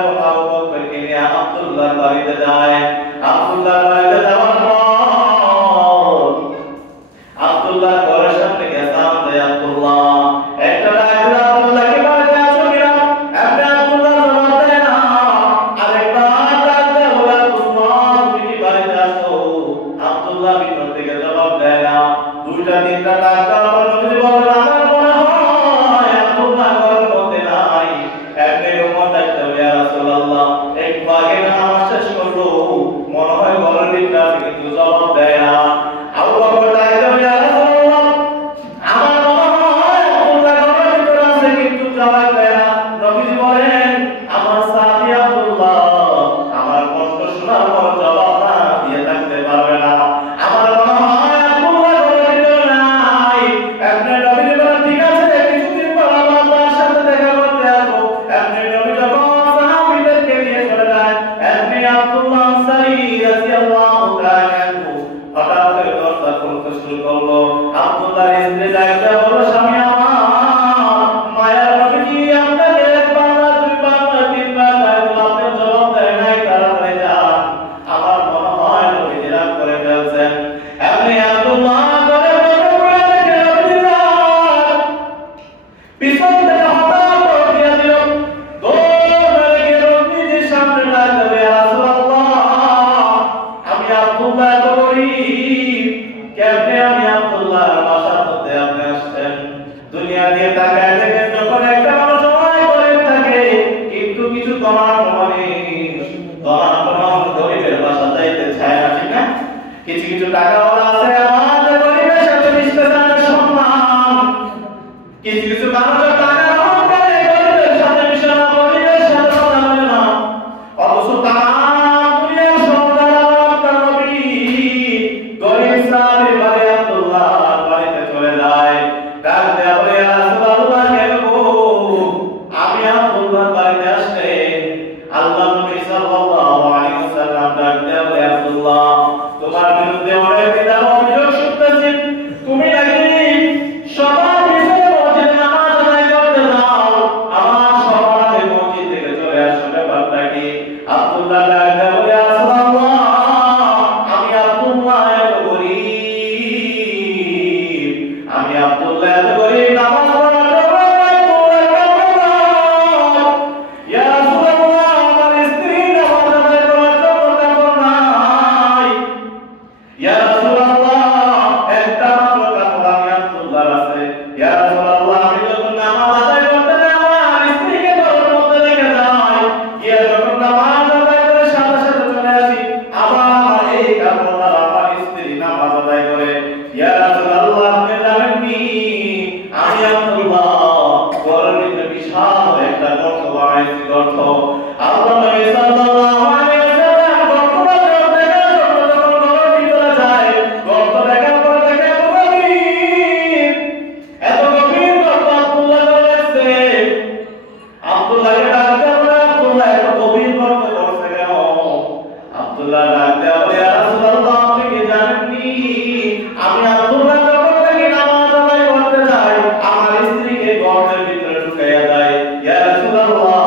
এবং আবু বকরকে নিয়ে আব্দুল্লাহর বাড়িতে যায়। আব্দুল্লাহর বাড়িতে যাওয়ার পর আব্দুল্লাহর ঘরের সামনে গিয়ে সালাম দেয় আব্দুল্লাহ। একটা ডাক দিল, আব্দুল্লাহকে বাড়িতে আছো কিনা? আপনি আব্দুল্লাহ জবাব দেয় না। আরেকবার ডাক দেয়, ও আব্দুল্লাহ তুমি কি বাড়িতে আছো? আব্দুল্লাহ ভিতর থেকে জবাব দেয় না। দুইটা তিনটা ডাক দেওয়ার পর নবী বলেন, আমার মনে হয় আব্দুল্লাহ ঘরের মধ্যে নাই। আপনি উম্মত ডাকতে হবে, ইয়া রাসূলুল্লাহ একটু আগে নামাজ শেষ করলো, মনে হয় ঘরের ভিতরে আছে, কিন্তু জবাব দেয় না। আবু বকর ডাকতে হবে, ইয়া রাসূলুল্লাহ আমার মনে হয় আব্দুল্লাহ ঘরের ভিতরে আছে, কিন্তু জবাব দেয় না। নবীজি বলেন, আমার সাহাবী আব্দুল্লাহ আমার কণ্ঠ শোনার পর জবাব না দিয়ে থাকতে পারবে না। আমার মনে হয় আব্দুল্লাহ ঘরের ভিতরে নাই। আপনি নবীজি বলেন, ঠিক আছে কিছুদিন পর আমার তার সাথে দেখা করতে আসবো। আপনি নবী যখন সাহাবীদেরকে নিয়ে চলে যায়, আপনি আব্দুল্লাহ আনসারী রাদিয়াল্লাহু তাআলা আনহু হঠাৎ করে দরজা খুলতে শুরু করলো। আব্দুল্লাহর স্ত্রী ডাকতে বলল, স্বামী আমার, মায়ের নবীজি আপনাকে একবার না দুইবার না তিনবার ডাকলো, আপনি জবাব দেয় নাই, তাড়াতাড়ি যান। আমার মনে হয় নবীজি রাগ করে ফেলছেন। আপনি আব্দুল্লাহ করে বলে দেখে নবীজি যান। পিছন থেকে হঠাৎ করে দিয়ে দিল, দৌড়ে গিয়ে নবীজির সামনে ডাকতে হবে, ইয়া রাসূলুল্লাহ আমি আব্দুল্লাহ এত গরীব, কেমনে আমি আব্দুল্লাহর বাসার মধ্যে আপনি আসছেন? দুনিয়া দিয়ে তাকায় দেখেন, যখন একটা মানুষ অনেক গরীব থাকে কিন্তু কিছু গরিবের বাসা যাইতে চায় না, ঠিক না? কিছু কিছু টাকাওয়ালা আছে, আমাদের গরিবের সাথে মিশতে চায় না, সম্মান। কিছু কিছু মানুষের টাকা অহংকারে গরিবের সাথে মিশে না, গরিবের সাথে কথা বলে না। অথচ তামাম দুনিয়ার সন্তান আপনার নবী গরিব সাহাবীর বাড়ি আব্দুল্লাহর বাড়িতে চলে যায়। ডাক দেয়া বলে, ইয়া রাসূলুল্লাহ কেন গো? আমি আব্দুল্লাহর বাড়িতে আসলে আল্লাহর নবী সাল্লাল্লাহু আলাইহি ওয়াসাল্লাম ডাক দেয়া বলে, আব্দুল্লাহ তোমার বিরুদ্ধে অনেক বিধান অভিযোগ শুনতেছি। তুমি নাকি সবার পিছনে মসজিদে নামাজ আদায় করতে যাও, আমার সবার আগে মসজিদ থেকে চলে আসো, ব্যাপারটা কি? আব্দুল্লাহ ডাক দেয়া বলে, ইয়া রাসূলুল্লাহ আমি আব্দুল্লাহ এত গরীব, আমি আব্দুল্লাহ এত গরীব, নামাজ পড়ার জন্য ইয়া রাসূলুল্লাহ আমার স্ত্রী নামাজ আদায় করার জন্য কাপড় নাই। ইয়া রাসূলুল্লাহ একটা মাত্র কাপড় আমি আব্দুল্লাহর আছে। ইয়া রাসূলুল্লাহ আমি যখন নামাজ আদায় করতে যাই, আমার স্ত্রীকে ঘরের মধ্যে রেখে যাই, গিয়ে যখন নামাজ আদায় করে সাথে সাথে চলে আসি, আবার এই কাপড় দ্বারা আমার স্ত্রী নামাজ আদায় করে। ইয়া রাসূলুল্লাহ আপনি জানেননি আমি আব্দুল্লাহ ঘরের ভিতরে বিশাল একটা গর্ত বানাইছি, গর্ত। আল্লাহ নবী সাল্লাল্লাহু আলাইহি ওয়াসাল্লাম গর্তটা দেখার জন্য যখন ঘরের ভিতরে যায়, গর্ত দেখার পর দেখে এত গভীর গর্ত আব্দুল্লাহ করে রাখছে। আব্দুল্লাহকে ডাক দেয়া বলে, আব্দুল্লাহ এত গভীর গর্ত করছে কেন? আব্দুল্লাহ ডাক দেয়া বলে, ইয়া রাসূলুল্লাহ আপনি কি জানেননি আমি আব্দুল্লাহ যখন থেকে নামাজ আদায় করতে যাই, আমার স্ত্রীকে গর্তের ভিতরে ঢুকাইয়া দেয়। ইয়া রাসূলুল্লাহ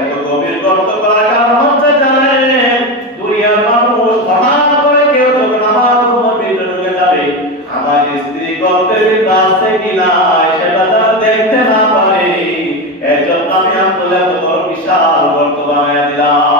এত গভীর গর্ত করার কারণ হচ্ছে জানেন, দুনিয়ার মানুষ হঠাৎ করে কেউ যখন আমার ঘরের ভিতরে ঢুকে যাবে, আমার স্ত্রী গর্তের ভিতরে আছে কিনা সেটা যেন দেখতে না পারে, এর জন্য আমি আব্দুল্লাহ এত বড় বিশাল গর্ত বানাইয়া দিলাম।